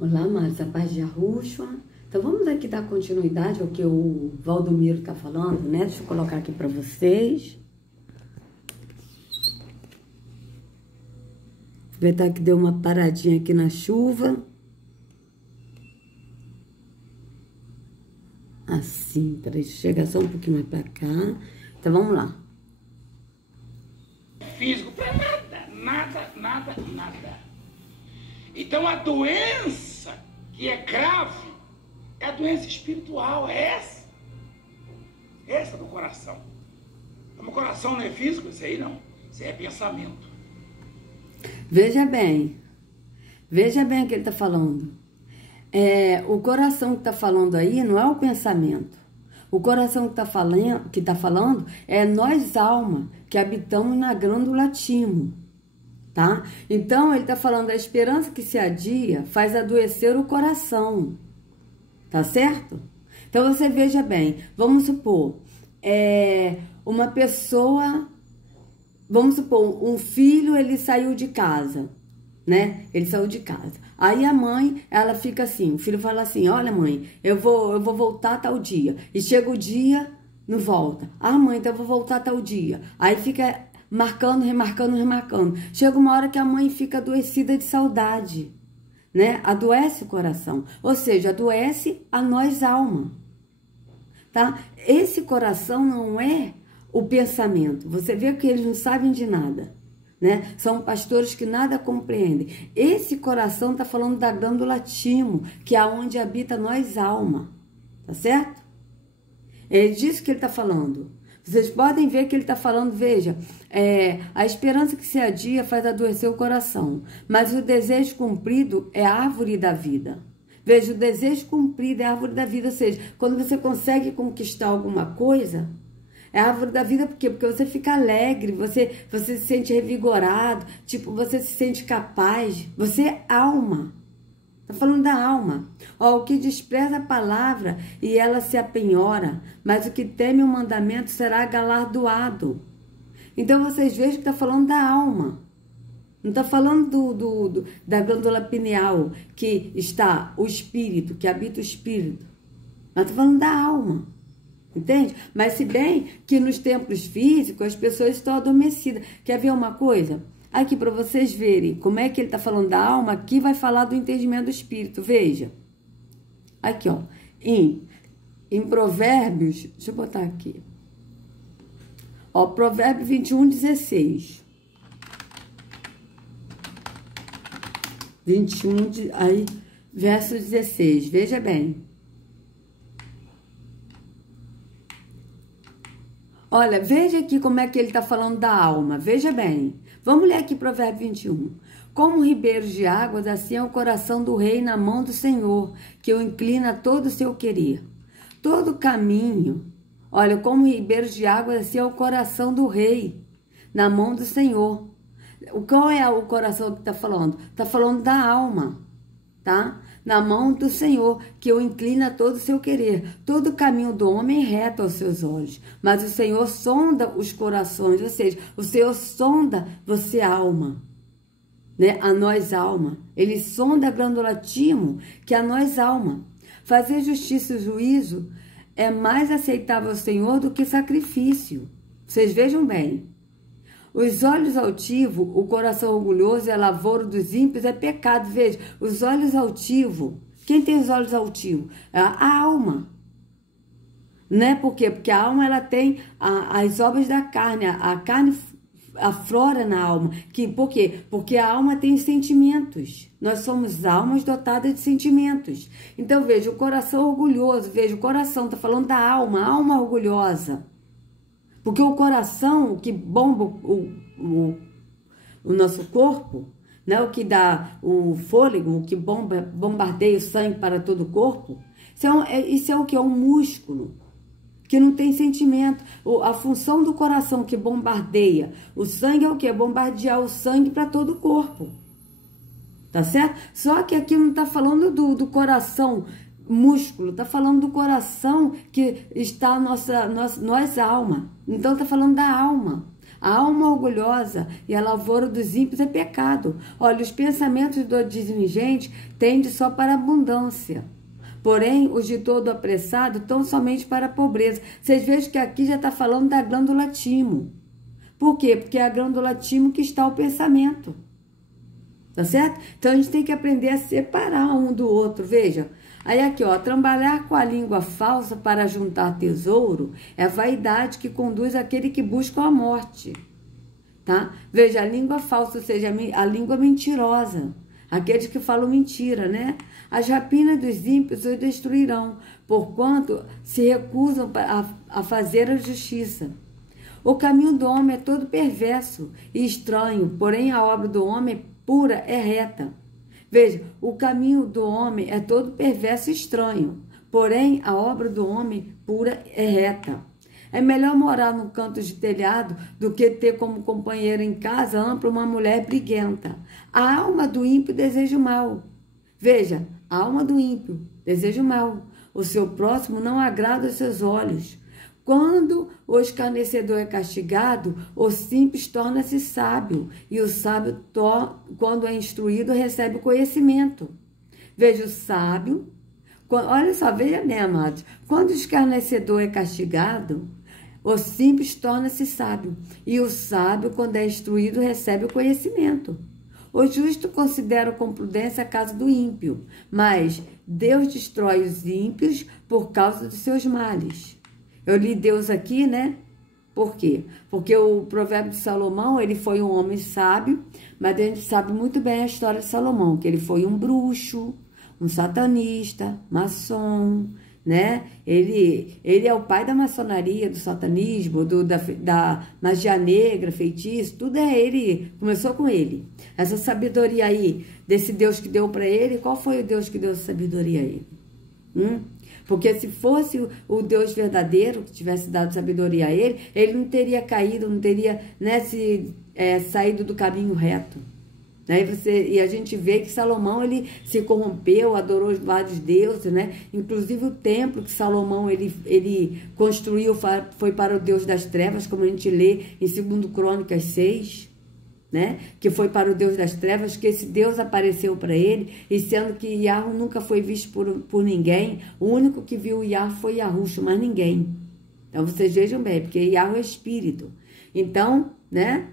Olá, amados, a paz de Yahushua. Então vamos aqui dar continuidade ao que o Valdomiro está falando, né? Deixa eu colocar aqui para vocês. Aproveitar que deu uma paradinha aqui na chuva. Assim, peraí, chega só um pouquinho mais para cá. Então vamos lá. Físico para nada. Então a doença que é grave é a doença espiritual, é essa. Essa do coração. O coração não é físico, isso aí não. Isso aí é pensamento. Veja bem o que ele está falando. O coração que está falando aí não é o pensamento. O coração que está falando é nós, alma, que habitamos na glândula timo, tá? Então, ele está falando a esperança que se adia faz adoecer o coração, tá certo? Então, você veja bem, vamos supor, uma pessoa, vamos supor, um filho, ele saiu de casa, né? Ele saiu de casa. Aí a mãe, ela fica assim, o filho fala assim, olha mãe, eu vou voltar tal dia. E chega o dia, não volta. Ah mãe, então eu vou voltar tal dia. Aí fica marcando, remarcando. Chega uma hora que a mãe fica adoecida de saudade, né? Adoece o coração. Ou seja, adoece a nós alma, tá? Esse coração não é o pensamento. Você vê que eles não sabem de nada. Né? São pastores que nada compreendem. Esse coração está falando da glândula timo, que é onde habita nós alma, tá certo? É disso que ele está falando. Vocês podem ver que ele está falando, veja, a esperança que se adia faz adoecer o coração, mas o desejo cumprido é a árvore da vida. Veja, o desejo cumprido é a árvore da vida, ou seja, quando você consegue conquistar alguma coisa, é a árvore da vida, por quê? Porque você fica alegre, você se sente revigorado, tipo, você se sente capaz, você é alma. Tá falando da alma. Ó, o que despreza a palavra e ela se apenhora, mas o que teme o mandamento será galardoado. Então vocês vejam que tá falando da alma. Não tá falando da glândula pineal, que está o espírito, que habita o espírito. Mas tá falando da alma. Entende? Mas se bem que nos templos físicos as pessoas estão adormecidas. Quer ver uma coisa? Aqui para vocês verem como é que ele está falando da alma, aqui vai falar do entendimento do espírito. Veja. Aqui, ó. Em Provérbios, deixa eu botar aqui. Ó, Provérbio 21:16. 21, aí, verso 16. Veja bem. Olha, veja aqui como é que ele está falando da alma. Veja bem. Vamos ler aqui Provérbio 21. Como ribeiros de águas, assim é o coração do rei na mão do Senhor, que o inclina a todo o seu querer. Todo caminho, olha, como ribeiros de águas, assim é o coração do rei na mão do Senhor. Qual é o coração que está falando? Está falando da alma, tá? Na mão do Senhor, que o inclina a todo o seu querer. Todo o caminho do homem é reto aos seus olhos, mas o Senhor sonda os corações, ou seja, o Senhor sonda você alma, né? A nós alma. Ele sonda a glândula timo, que é a nós alma. Fazer justiça e juízo é mais aceitável ao Senhor do que sacrifício. Vocês vejam bem. Os olhos altivos, o coração orgulhoso e a lavoura dos ímpios é pecado. Veja, os olhos altivos. Quem tem os olhos altivos? A alma. Né? Por quê? Porque a alma ela tem as obras da carne. A carne aflora na alma. Por quê? Porque a alma tem sentimentos. Nós somos almas dotadas de sentimentos. Então, veja, o coração orgulhoso. Veja, o coração está falando da alma. A alma orgulhosa. Porque o coração, o que bomba o nosso corpo, né? O que dá o fôlego, o que bombardeia o sangue para todo o corpo, isso é o que? É um músculo, que não tem sentimento. A função do coração que bombardeia o sangue é o que? É bombardear o sangue para todo o corpo. Tá certo? Só que aqui não está falando do coração músculo, está falando do coração que está nós alma. Então está falando da alma. A alma orgulhosa e a lavoura dos ímpios é pecado. Olha, os pensamentos do diligente tendem só para a abundância. Porém, os de todo apressado tão somente para a pobreza. Vocês vejam que aqui já está falando da glândula timo. Por quê? Porque é a glândula timo que está o pensamento. Tá certo? Então, a gente tem que aprender a separar um do outro. Veja, aí aqui, ó, trabalhar com a língua falsa para juntar tesouro é vaidade que conduz aquele que busca a morte. Tá? Veja, a língua falsa, ou seja, a língua mentirosa. Aqueles que falam mentira, né? As rapinas dos ímpios os destruirão, porquanto se recusam a fazer a justiça. O caminho do homem é todo perverso e estranho, porém a obra do homem pura é reta. Veja, o caminho do homem é todo perverso e estranho, porém a obra do homem pura é reta. É melhor morar num canto de telhado do que ter como companheira em casa ampla uma mulher briguenta. A alma do ímpio deseja o mal. Veja, a alma do ímpio deseja o mal. O seu próximo não agrada aos seus olhos. Quando o escarnecedor é castigado, o simples torna-se sábio, e o sábio, quando é instruído, recebe conhecimento. Veja, o sábio, olha só, veja bem, amados, quando o escarnecedor é castigado, o simples torna-se sábio, e o sábio, quando é instruído, recebe o conhecimento. O justo considera com prudência a casa do ímpio, mas Deus destrói os ímpios por causa dos seus males. Eu li Deus aqui, né? Por quê? Porque o provérbio de Salomão, ele foi um homem sábio, mas a gente sabe muito bem a história de Salomão, que ele foi um bruxo, um satanista, maçom, né? Ele é o pai da maçonaria, do satanismo, da magia negra, feitiço, tudo é ele, começou com ele. Essa sabedoria aí, desse Deus que deu para ele, qual foi o Deus que deu essa sabedoria a ele? Porque se fosse o Deus verdadeiro que tivesse dado sabedoria a ele, ele não teria caído, não teria, né, saído do caminho reto. E a gente vê que Salomão, ele se corrompeu, adorou vários deuses, né? Inclusive o templo que Salomão ele construiu foi para o Deus das trevas, como a gente lê em 2 Crônicas 6, né? Que foi para o Deus das trevas, que esse Deus apareceu para ele, e sendo que Yahweh nunca foi visto por ninguém, o único que viu Yahweh foi Yahushua, mas ninguém. Então vocês vejam bem, porque Yahweh é espírito. Então, né?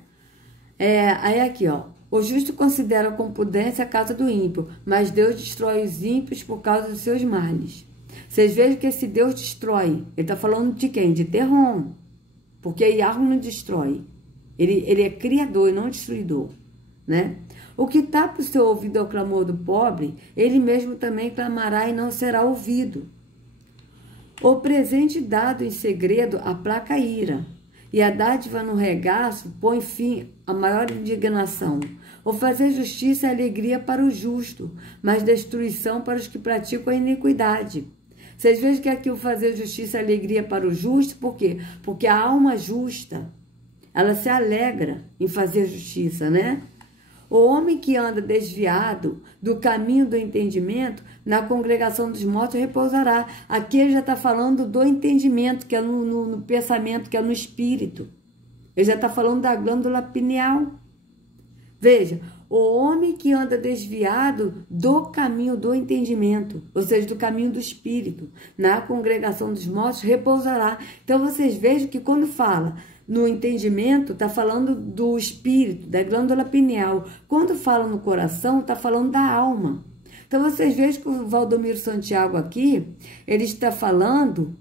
Aí aqui, ó. O justo considera com prudência a casa do ímpio, mas Deus destrói os ímpios por causa dos seus males. Vocês vejam que esse Deus destrói. Ele está falando de quem? De Terrom. Porque Yahweh não destrói. Ele é criador e não destruidor, né? O que tapa o seu ouvido ao clamor do pobre, ele mesmo também clamará e não será ouvido. O presente dado em segredo aplaca a ira, e a dádiva no regaço põe fim à maior indignação. O fazer justiça é alegria para o justo, mas destruição para os que praticam a iniquidade. Vocês vejam que aqui o fazer justiça é alegria para o justo, por quê? Porque a alma justa, ela se alegra em fazer justiça, né? O homem que anda desviado do caminho do entendimento, na congregação dos mortos repousará. Aqui ele já está falando do entendimento, que é no pensamento, que é no espírito. Ele já está falando da glândula pineal. Veja, o homem que anda desviado do caminho do entendimento, ou seja, do caminho do espírito, na congregação dos mortos repousará. Então vocês vejam que quando fala no entendimento, está falando do espírito, da glândula pineal. Quando fala no coração, está falando da alma. Então, vocês vejam que o Valdomiro Santiago aqui, ele está falando,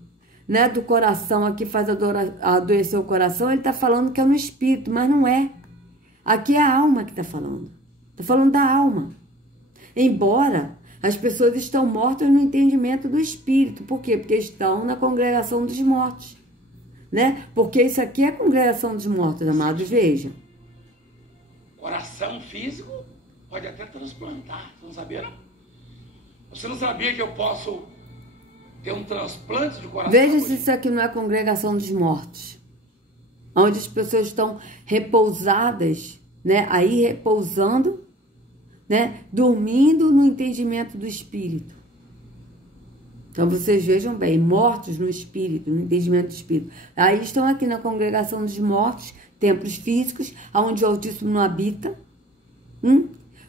né, do coração, aqui faz adoecer o coração, ele está falando que é no espírito, mas não é. Aqui é a alma que está falando. Está falando da alma. Embora as pessoas estão mortas no entendimento do espírito. Por quê? Porque estão na congregação dos mortos. Né? Porque isso aqui é a congregação dos mortos, amados, veja. Coração físico pode até transplantar, você não sabia, não? Você não sabia que eu posso ter um transplante de coração? Veja se isso aqui não é a congregação dos mortos, onde as pessoas estão repousadas, né? Aí repousando, né? Dormindo no entendimento do espírito. Então, vocês vejam bem, mortos no espírito, no entendimento do espírito. Aí estão aqui na congregação dos mortos, templos físicos, onde o Altíssimo não habita,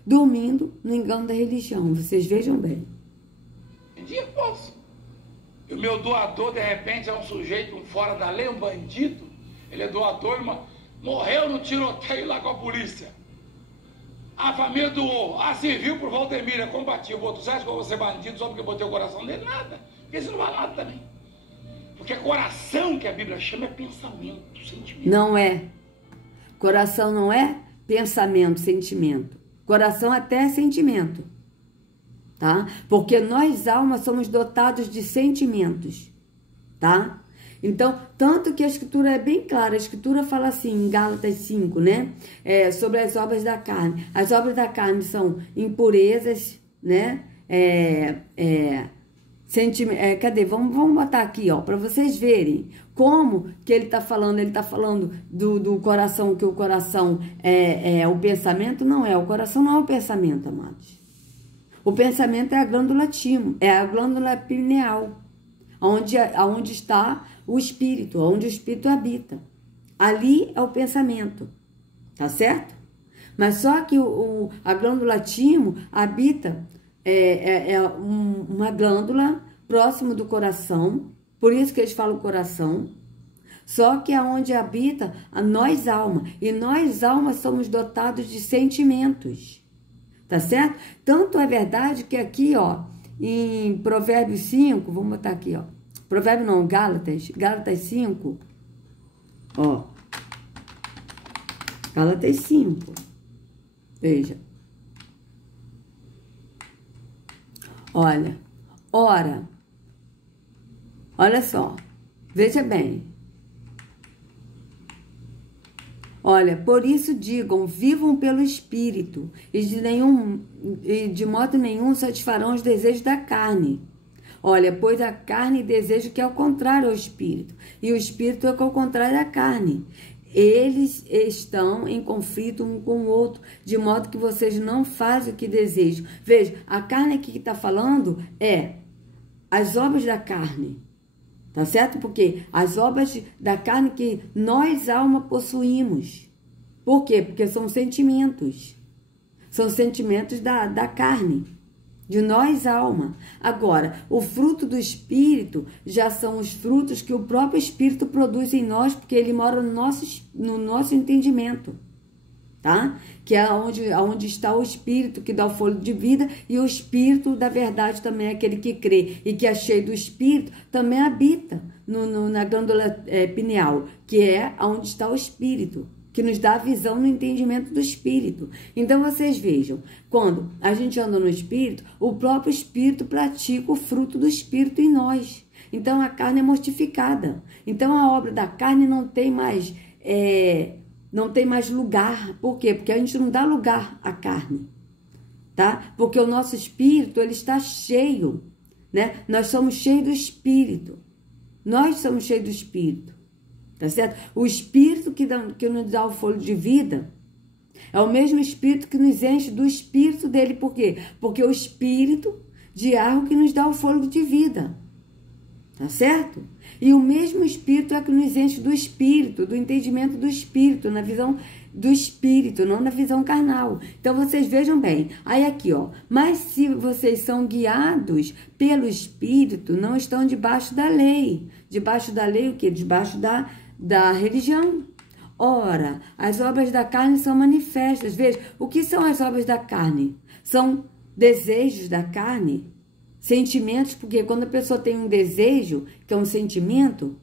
dormindo no engano da religião. Vocês vejam bem. Um dia eu posso. E o meu doador, de repente, é um sujeito fora da lei, um bandido. Ele é doador, morreu no tiroteio lá com a polícia. A família doou. Serviu pro Valdemir, é combativo. Outro, você acha que eu vou ser bandido só porque eu botei o coração dele? Nada. Porque isso não vale nada também. Porque coração, que a Bíblia chama, é pensamento, sentimento. Não é. Coração não é pensamento, sentimento. Coração até é sentimento. Tá? Porque nós, almas, somos dotados de sentimentos. Tá? Então, tanto que a Escritura é bem clara. A Escritura fala assim, em Gálatas 5, né? Sobre as obras da carne. As obras da carne são impurezas, né? Cadê? Vamos botar aqui, ó, para vocês verem como que ele tá falando. Ele tá falando do coração, que o coração é o pensamento. Não é, o coração não é o pensamento, amados. O pensamento é a glândula timo, é a glândula pineal, onde está o espírito, onde o espírito habita. Ali é o pensamento, tá certo? Mas só que a glândula timo habita, uma glândula próximo do coração, por isso que eles falam coração, só que é onde habita a nós, alma, e nós, alma, somos dotados de sentimentos. Tá certo? Tanto é verdade que aqui, ó, em Provérbios 5, vamos botar aqui, ó. Provérbio não, Gálatas 5. Ó. Gálatas 5. Veja. Olha. Ora. Olha só. Veja bem. Olha, por isso digam, vivam pelo Espírito, e de modo nenhum satisfarão os desejos da carne. Olha, pois a carne deseja o que é o contrário ao Espírito, e o Espírito é o que é o contrário à carne. Eles estão em conflito um com o outro, de modo que vocês não fazem o que desejam. Veja, a carne aqui que está falando é as obras da carne. Tá certo? Porque as obras da carne que nós, alma, possuímos. Por quê? Porque são sentimentos. São sentimentos da carne. De nós, alma. Agora, o fruto do Espírito já são os frutos que o próprio Espírito produz em nós, porque ele mora no nosso entendimento. Tá? Que é onde está o Espírito que dá o fôlego de vida, e o Espírito da verdade também é aquele que crê e que é cheio do Espírito, também habita na glândula pineal, que é onde está o Espírito, que nos dá a visão no entendimento do Espírito. Então vocês vejam, quando a gente anda no Espírito, o próprio Espírito pratica o fruto do Espírito em nós. Então a carne é mortificada. Então a obra da carne não tem mais lugar. Por quê? Porque a gente não dá lugar à carne, tá? Porque o nosso espírito, ele está cheio, né? Nós somos cheios do Espírito. Nós somos cheios do Espírito, tá certo? O Espírito que nos dá o fôlego de vida é o mesmo Espírito que nos enche do Espírito dele. Por quê? Porque o Espírito de Arro que nos dá o fôlego de vida. Tá certo? E o mesmo Espírito é que nos enche do Espírito, do entendimento do Espírito, na visão do Espírito, não na visão carnal. Então, vocês vejam bem. Aí aqui, ó. Mas se vocês são guiados pelo Espírito, não estão debaixo da lei. Debaixo da lei o quê? Debaixo da religião. Ora, as obras da carne são manifestas. Veja, o que são as obras da carne? São desejos da carne. Sentimentos, porque quando a pessoa tem um desejo, que é um sentimento,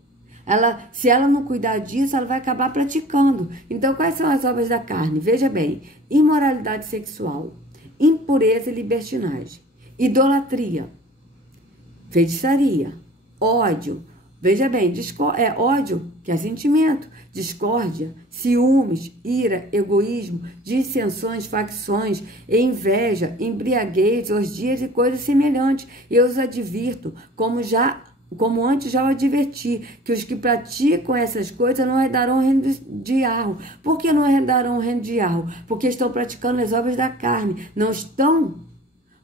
se ela não cuidar disso, ela vai acabar praticando. Então, quais são as obras da carne? Veja bem, imoralidade sexual, impureza e libertinagem, idolatria, feitiçaria, ódio. Veja bem, ódio, que é sentimento, discórdia, ciúmes, ira, egoísmo, dissensões, facções, inveja, embriaguez, orgias e coisas semelhantes. Eu os advirto, como antes já o adverti, que os que praticam essas coisas não herdarão o reino de Arro. Por que não herdarão o reino de Arro? Porque estão praticando as obras da carne, não estão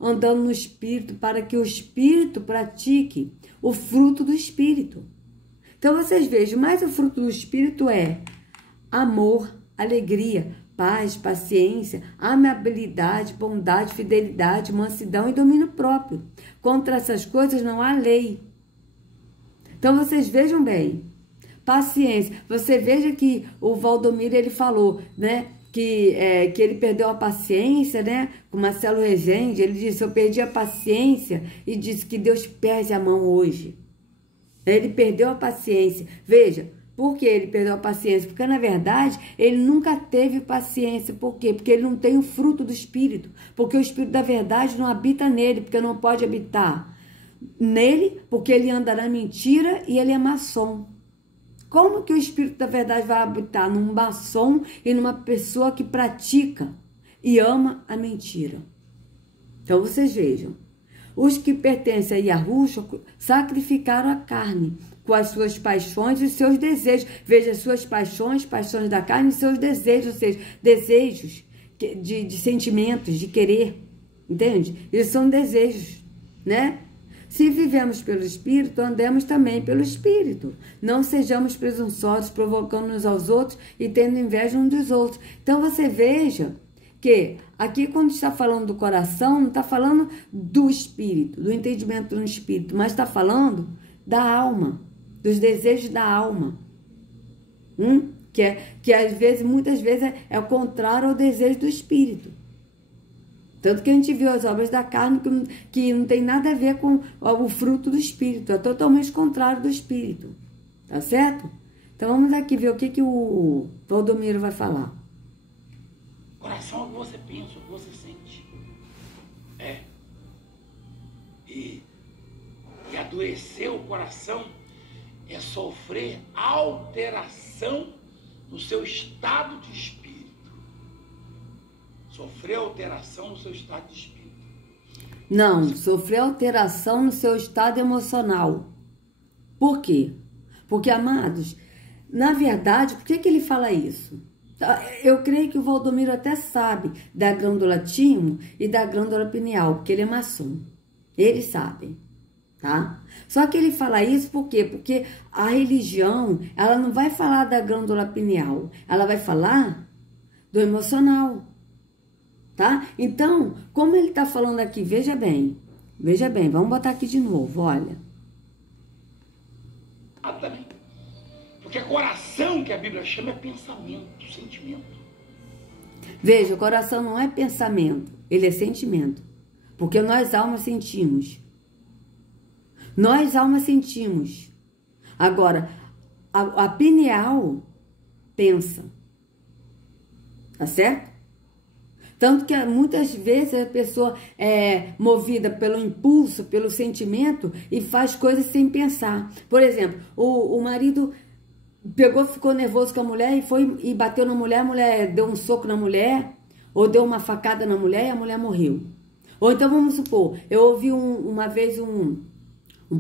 andando no Espírito, para que o Espírito pratique o fruto do Espírito. Então vocês vejam, mas o fruto do Espírito é amor, alegria, paz, paciência, amabilidade, bondade, fidelidade, mansidão e domínio próprio. Contra essas coisas não há lei. Então vocês vejam bem, paciência. Você veja que o Valdomiro, ele falou, né, que ele perdeu a paciência, né, com Marcelo Rezende. Ele disse, eu perdi a paciência, e disse que Deus perde a mão hoje. Ele perdeu a paciência. Veja, por que ele perdeu a paciência? Porque, na verdade, ele nunca teve paciência. Por quê? Porque ele não tem o fruto do Espírito. Porque o Espírito da verdade não habita nele, porque não pode habitar nele, porque ele anda na mentira e ele é maçom. Como que o Espírito da verdade vai habitar num maçom e numa pessoa que pratica e ama a mentira? Então, vocês vejam. Os que pertencem a Yahushua sacrificaram a carne com as suas paixões e os seus desejos. Veja, as suas paixões, paixões da carne e seus desejos, ou seja, desejos de sentimentos, de querer, entende? Eles são desejos, né? Se vivemos pelo Espírito, andemos também pelo Espírito. Não sejamos presunçosos, provocando uns aos outros e tendo inveja uns dos outros. Então, você veja que aqui, quando está falando do coração, não está falando do Espírito, do entendimento do Espírito, mas está falando da alma, dos desejos da alma. Que às vezes, muitas vezes, é o contrário ao desejo do Espírito. Tanto que a gente viu as obras da carne que não tem nada a ver com o fruto do Espírito. É totalmente contrário do Espírito. Tá certo? Então vamos aqui ver o que o Valdomiro vai falar. Coração é o que você pensa, o que você sente. E adoecer o coração é sofrer alteração no seu estado de espírito. Sofrer alteração no seu estado de espírito. Não, sofrer alteração no seu estado emocional. Por quê? Porque, amados, na verdade, por que ele fala isso? Eu creio que o Valdomiro até sabe da glândula timo e da glândula pineal, porque ele é maçom. Eles sabem, tá? Só que ele fala isso por quê? Porque a religião, ela não vai falar da glândula pineal, ela vai falar do emocional. Tá? Então, como ele está falando aqui, veja bem, vamos botar aqui de novo, olha. Também. Porque coração, que a Bíblia chama, é pensamento, sentimento. Veja, o coração não é pensamento, ele é sentimento. Porque nós, almas, sentimos. Nós, almas, sentimos. Agora, a pineal pensa. Tá certo? Tanto que muitas vezes a pessoa é movida pelo impulso, pelo sentimento e faz coisas sem pensar. Por exemplo, o marido ficou nervoso com a mulher e bateu na mulher, a mulher deu um soco na mulher, ou deu uma facada na mulher e a mulher morreu. Ou então, vamos supor, eu ouvi uma vez um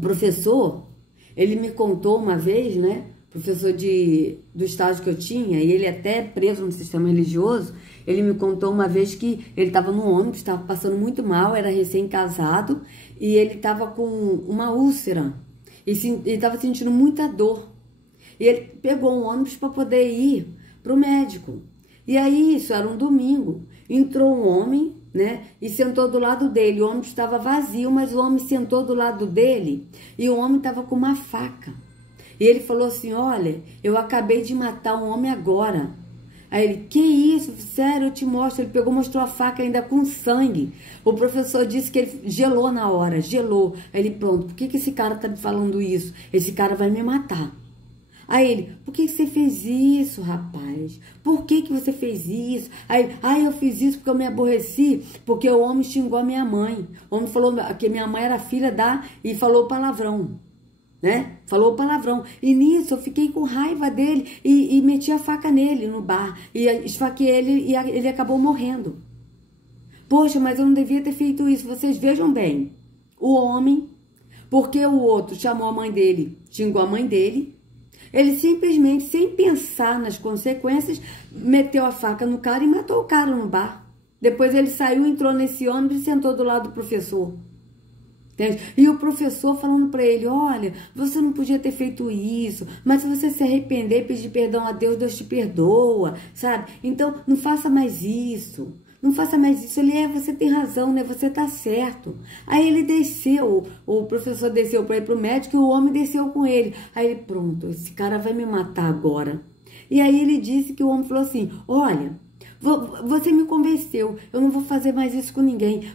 professor, ele me contou uma vez, né? Professor do estágio que eu tinha, e ele até preso no sistema religioso, ele me contou uma vez que ele estava no ônibus, estava passando muito mal, era recém-casado, e ele estava com uma úlcera, e estava sentindo muita dor. E ele pegou um ônibus para poder ir para o médico. E aí, isso era um domingo, entrou um homem, né, e sentou do lado dele. O ônibus estava vazio, mas o homem sentou do lado dele, e o homem estava com uma faca. E ele falou assim, olha, eu acabei de matar um homem agora. Aí ele, que isso? Sério, eu te mostro. Ele pegou, mostrou a faca ainda com sangue. O professor disse que ele gelou na hora, gelou. Aí ele, pronto, por que esse cara tá me falando isso? Esse cara vai me matar. Aí ele, por que você fez isso, rapaz? Por que você fez isso? Aí, eu fiz isso porque eu me aborreci, porque o homem xingou a minha mãe. O homem falou que minha mãe era filha e falou palavrão. Né? Falou palavrão. E nisso eu fiquei com raiva dele e meti a faca nele no bar. E esfaquei ele e ele acabou morrendo. Poxa, mas eu não devia ter feito isso. Vocês vejam bem. O homem, porque o outro chamou a mãe dele, xingou a mãe dele, ele simplesmente, sem pensar nas consequências, meteu a faca no cara e matou o cara no bar. Depois ele saiu, entrou nesse ônibus e sentou do lado do professor. Entende? E o professor falando para ele, olha, você não podia ter feito isso, mas se você se arrepender e pedir perdão a Deus, Deus te perdoa, sabe? Então, não faça mais isso. Não faça mais isso. Ele, você tem razão, né? Você tá certo. Aí ele desceu, o professor desceu para ir pro médico e o homem desceu com ele. Aí ele, pronto, esse cara vai me matar agora. E aí ele disse que o homem falou assim, olha, você me convenceu, eu não vou fazer mais isso com ninguém.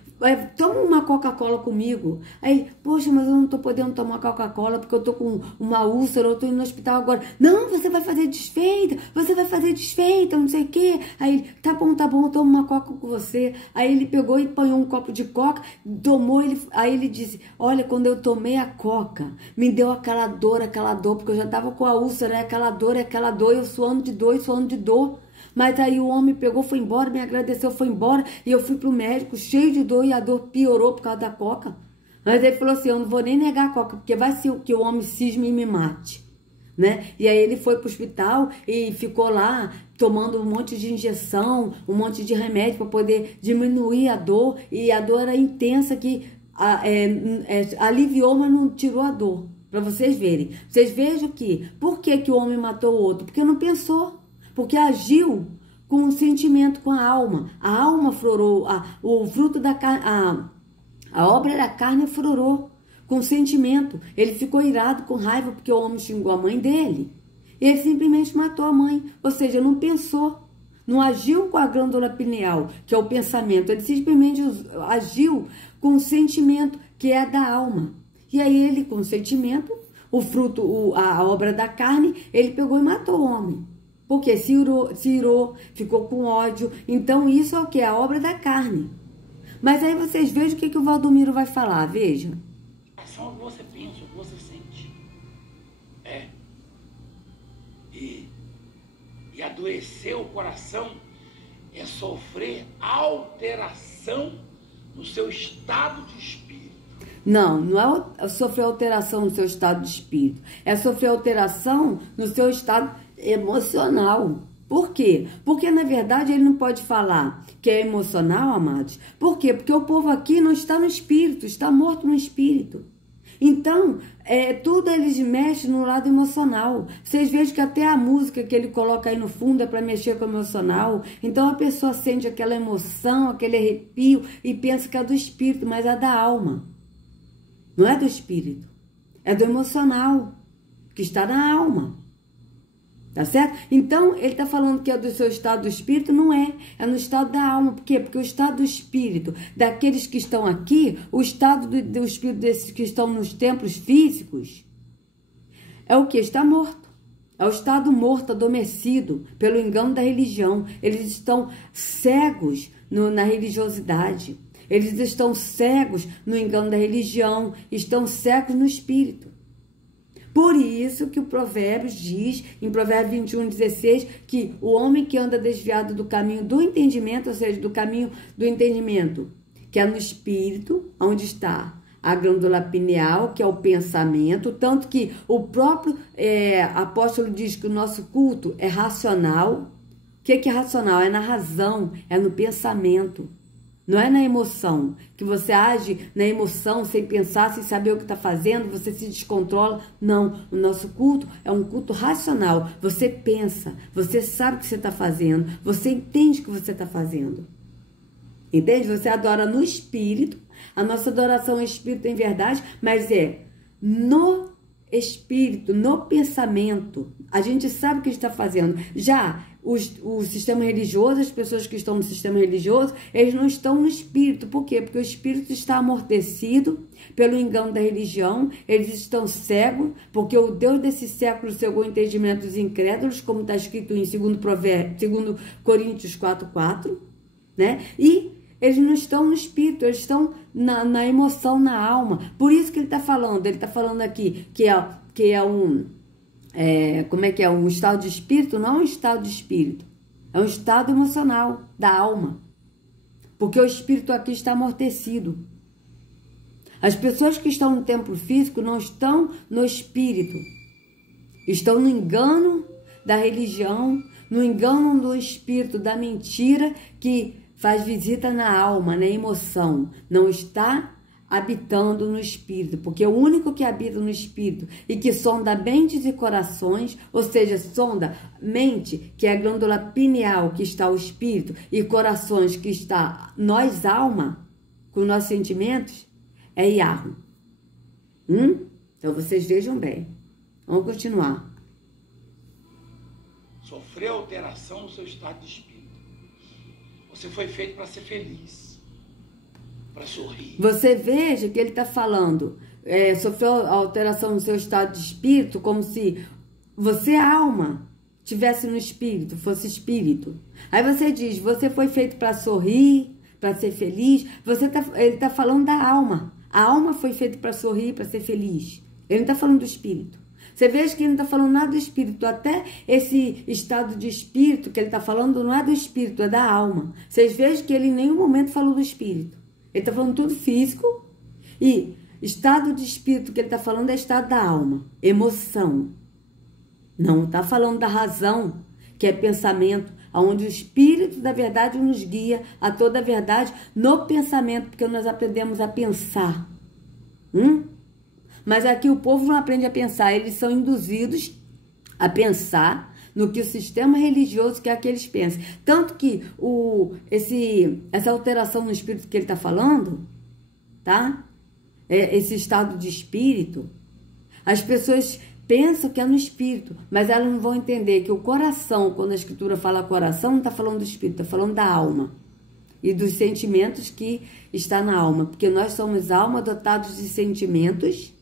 Toma uma Coca-Cola comigo. Aí, poxa, mas eu não tô podendo tomar Coca-Cola porque eu tô com uma úlcera, eu tô indo no hospital agora. Não, você vai fazer desfeita, não sei o quê. Aí ele, tá bom, eu tomo uma Coca com você. Aí ele pegou e apanhou um copo de Coca, tomou, aí ele disse, olha, quando eu tomei a Coca, me deu aquela dor, porque eu já tava com a úlcera, aquela dor, eu suando de dor. Mas aí o homem pegou, foi embora, me agradeceu, foi embora. E eu fui pro médico cheio de dor e a dor piorou por causa da Coca. Mas ele falou assim, eu não vou nem negar a Coca, porque vai ser que o homem cisme e me mate. Né? E aí ele foi pro hospital e ficou lá tomando um monte de injeção, um monte de remédio para poder diminuir a dor. E a dor era intensa que aliviou, mas não tirou a dor. Para vocês verem. Vocês vejam que, por que o homem matou o outro? Porque não pensou. Porque agiu com o sentimento, com a alma. A alma florou, o fruto da carne, a obra da carne florou com sentimento. Ele ficou irado, com raiva, porque o homem xingou a mãe dele. E ele simplesmente matou a mãe. Ou seja, não pensou, não agiu com a glândula pineal, que é o pensamento. Ele simplesmente agiu com o sentimento, que é da alma. E aí ele, com o sentimento, o fruto, a obra da carne, ele pegou e matou o homem. Porque se irou, ficou com ódio. Então, isso é o que? A obra da carne. Mas aí vocês vejam o que o Valdomiro vai falar, vejam. É só o que você pensa, o que você sente. E adoecer o coração é sofrer alteração no seu estado de espírito. Não é sofrer alteração no seu estado de espírito. É sofrer alteração no seu estado emocional. Por quê? Porque, na verdade, ele não pode falar que é emocional, amados. Por quê? Porque o povo aqui não está no espírito, está morto no espírito. Então, tudo eles mexem no lado emocional. Vocês vejam que até a música que ele coloca aí no fundo é para mexer com o emocional. Então, a pessoa sente aquela emoção, aquele arrepio e pensa que é do espírito, mas é da alma. Não é do espírito. É do emocional, que está na alma. Tá certo? Então, ele está falando que é do seu estado do espírito, não é. É no estado da alma. Por quê? Porque o estado do espírito daqueles que estão aqui, o estado do espírito desses que estão nos templos físicos, é o que? Está morto. É o estado morto, adormecido, pelo engano da religião. Eles estão cegos na religiosidade. Eles estão cegos no engano da religião. Estão cegos no espírito. Por isso que o Provérbios diz, em Provérbios 21:16, que o homem que anda desviado do caminho do entendimento, ou seja, do caminho do entendimento, que é no espírito, onde está a glândula pineal, que é o pensamento, tanto que o próprio apóstolo diz que o nosso culto é racional. O que é racional? É na razão, é no pensamento. Não é na emoção, que você age na emoção, sem pensar, sem saber o que está fazendo, você se descontrola. Não, o nosso culto é um culto racional. Você pensa, você sabe o que você está fazendo, você entende o que você está fazendo. Entende? Você adora no espírito, a nossa adoração é espírito em verdade, mas é no espírito, no pensamento. A gente sabe o que está fazendo. Já o sistema religioso, as pessoas que estão no sistema religioso, eles não estão no espírito. Por quê? Porque o espírito está amortecido pelo engano da religião, eles estão cegos, porque o Deus desse século cegou o entendimento dos incrédulos, como está escrito em 2 Coríntios 4:4, né? E eles não estão no espírito, eles estão na emoção, na alma. Por isso que ele está falando aqui que é um... um estado de espírito? Não é um estado de espírito, é um estado emocional da alma, porque o espírito aqui está amortecido. As pessoas que estão no templo físico não estão no espírito, estão no engano da religião, no engano do espírito, da mentira que faz visita na alma, na emoção. Não está habitando no espírito, porque o único que habita no espírito e que sonda mentes e corações, ou seja, sonda mente, que é a glândula pineal, que está o espírito, e corações, que está nós, alma, com nossos sentimentos, é Yahweh. Então vocês vejam bem. Vamos continuar. Sofreu alteração no seu estado de espírito. Você foi feito para ser feliz. Para sorrir. Você veja que ele está falando, sofreu alteração no seu estado de espírito, como se você, alma, tivesse no espírito, fosse espírito. Aí você diz, você foi feito para sorrir, para ser feliz. Ele está falando da alma. A alma foi feita para sorrir, para ser feliz. Ele não está falando do espírito. Você veja que ele não está falando nada do espírito. Até esse estado de espírito que ele está falando não é do espírito, é da alma. Vocês vejam que ele em nenhum momento falou do espírito. Ele está falando tudo físico. E estado de espírito que ele está falando é estado da alma. Emoção. Não está falando da razão, que é pensamento, onde o Espírito da verdade nos guia a toda a verdade no pensamento, porque nós aprendemos a pensar. Mas aqui o povo não aprende a pensar, eles são induzidos a pensar no que o sistema religioso quer que eles pensem. Tanto que essa alteração no espírito que ele está falando, tá? Esse estado de espírito, as pessoas pensam que é no espírito, mas elas não vão entender que o coração, quando a escritura fala coração, não está falando do espírito, está falando da alma e dos sentimentos que está na alma, porque nós somos alma dotados de sentimentos,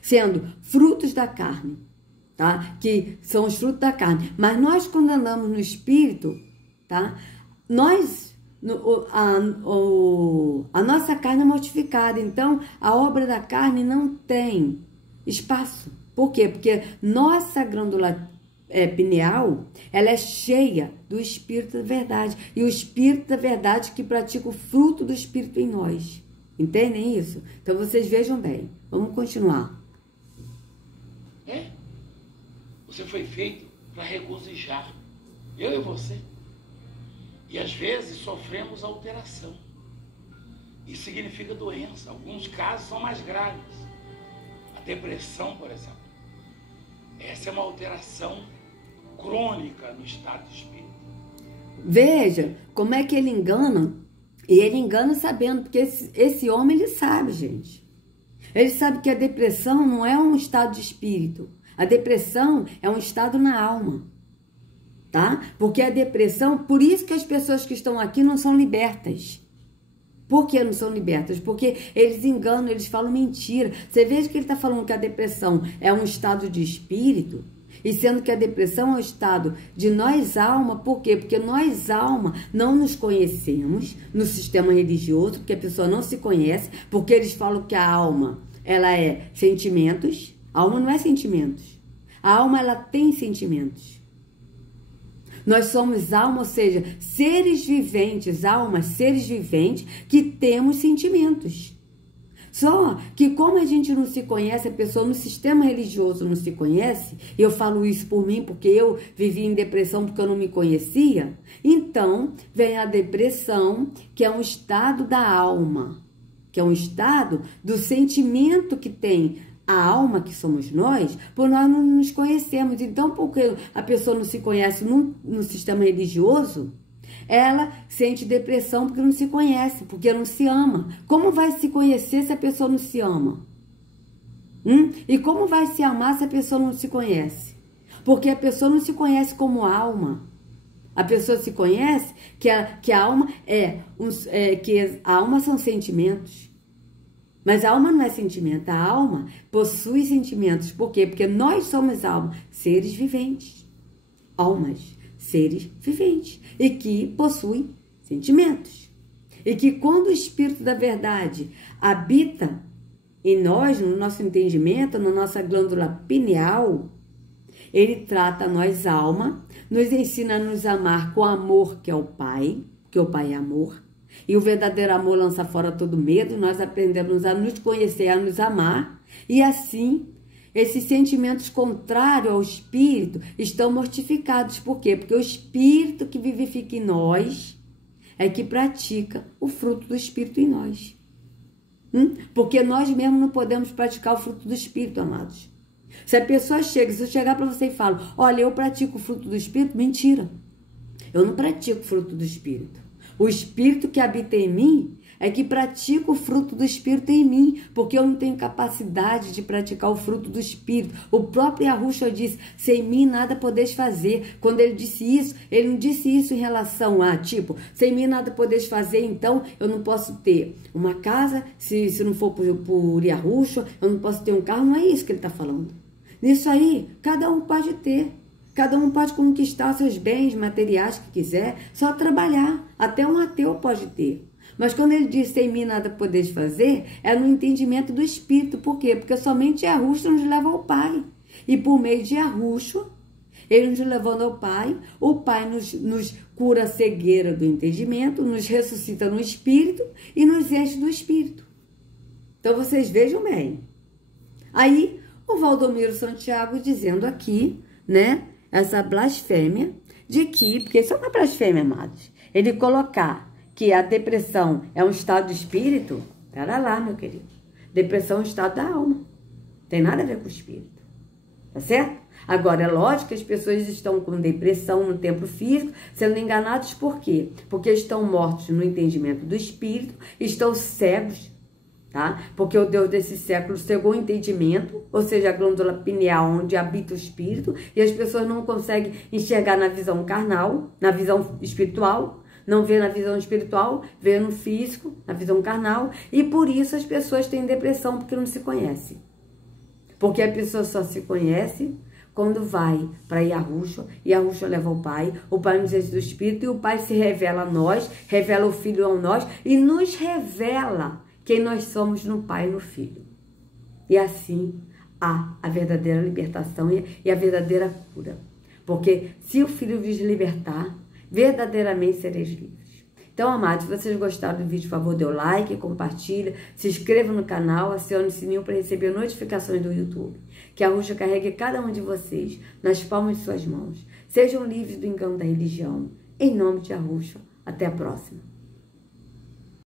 sendo frutos da carne, tá? Que são os frutos da carne. Mas nós, quando andamos no espírito, tá? A nossa carne é mortificada, então a obra da carne não tem espaço. Por quê? Porque nossa glândula pineal, ela é cheia do Espírito da Verdade. E o Espírito da Verdade que pratica o fruto do Espírito em nós. Entendem isso? Então vocês vejam bem. Vamos continuar. Você foi feito para regozijar. Eu e você. E às vezes sofremos alteração. Isso significa doença. Alguns casos são mais graves. A depressão, por exemplo. Essa é uma alteração crônica no estado de espírito. Veja como é que ele engana. E ele engana sabendo, porque esse homem, ele sabe, gente. Ele sabe que a depressão não é um estado de espírito. A depressão é um estado na alma. Tá? Porque a depressão, por isso que as pessoas que estão aqui não são libertas. Por que não são libertas? Porque eles enganam, eles falam mentira. Você veja que ele está falando que a depressão é um estado de espírito, e sendo que a depressão é um estado de nós, alma. Por quê? Porque nós, alma, não nos conhecemos no sistema religioso, porque a pessoa não se conhece, porque eles falam que a alma, ela é sentimentos. A alma não é sentimentos. A alma, ela tem sentimentos. Nós somos alma, ou seja, seres viventes, almas, seres viventes que temos sentimentos. Só que como a gente não se conhece, a pessoa no sistema religioso não se conhece, e eu falo isso por mim porque eu vivi em depressão porque eu não me conhecia, então vem a depressão, que é um estado da alma, que é um estado do sentimento que tem a alma, que somos nós, por nós não nos conhecemos. Então, porque a pessoa não se conhece no sistema religioso, ela sente depressão porque não se conhece, porque não se ama. Como vai se conhecer se a pessoa não se ama? E como vai se amar se a pessoa não se conhece? Porque a pessoa não se conhece como alma. A pessoa se conhece que a alma que a alma são sentimentos. Mas a alma não é sentimento, a alma possui sentimentos. Por quê? Porque nós somos alma, seres viventes. Almas, seres viventes. E que possuem sentimentos. E que quando o Espírito da Verdade habita em nós, no nosso entendimento, na nossa glândula pineal, ele trata nós, alma, nos ensina a nos amar com amor, que é o Pai, que o Pai é amor. E o verdadeiro amor lança fora todo medo. Nós aprendemos a nos conhecer, a nos amar. E assim, esses sentimentos contrários ao espírito estão mortificados. Por quê? Porque o espírito que vivifica em nós é que pratica o fruto do espírito em nós. Porque nós mesmos não podemos praticar o fruto do Espírito, amados. Se a pessoa chega, se eu chegar para você e falo, olha, eu pratico o fruto do Espírito, mentira. Eu não pratico o fruto do Espírito. O Espírito que habita em mim é que pratica o fruto do Espírito em mim, porque eu não tenho capacidade de praticar o fruto do Espírito. O próprio Yahushua disse, sem mim nada podeis fazer. Quando ele disse isso, ele não disse isso em relação a, tipo, sem mim nada podeis fazer, então eu não posso ter uma casa, se não for por Yahushua, eu não posso ter um carro, não é isso que ele está falando. Nisso aí, cada um pode ter. Cada um pode conquistar seus bens materiais que quiser, só trabalhar. Até um ateu pode ter. Mas quando ele diz sem mim nada podeis fazer, é no entendimento do Espírito. Por quê? Porque somente Yahushua nos leva ao Pai. E por meio de Yahushua, ele nos levando ao Pai, o Pai nos cura a cegueira do entendimento, nos ressuscita no Espírito e nos enche do Espírito. Então vocês vejam bem. Aí o Valdomiro Santiago dizendo aqui, né, essa blasfêmia de que, porque isso é uma blasfêmia, amados, ele colocar que a depressão é um estado de espírito, pera lá, meu querido. Depressão é um estado da alma. Tem nada a ver com o espírito. Tá certo? Agora, é lógico que as pessoas estão com depressão no tempo físico, sendo enganados por quê? Porque estão mortos no entendimento do espírito, estão cegos, tá? Porque o Deus desse século cegou o entendimento, ou seja, a glândula pineal onde habita o espírito, e as pessoas não conseguem enxergar na visão carnal, na visão espiritual, não vê na visão espiritual, vê no físico, na visão carnal, e por isso as pessoas têm depressão, porque não se conhecem. Porque a pessoa só se conhece quando vai para Yahushua, Yahushua leva o Pai nos enche do Espírito, e o Pai se revela a nós, revela o Filho a nós, e nos revela quem nós somos no Pai e no Filho. E assim há a verdadeira libertação e a verdadeira cura. Porque se o Filho vos libertar, verdadeiramente sereis livres. Então, amados, se vocês gostaram do vídeo, por favor, dê o like, compartilha, se inscreva no canal, acione o sininho para receber notificações do YouTube. Que a Yahushua carregue cada um de vocês nas palmas de suas mãos. Sejam livres do engano da religião. Em nome de Yahushua. Até a próxima.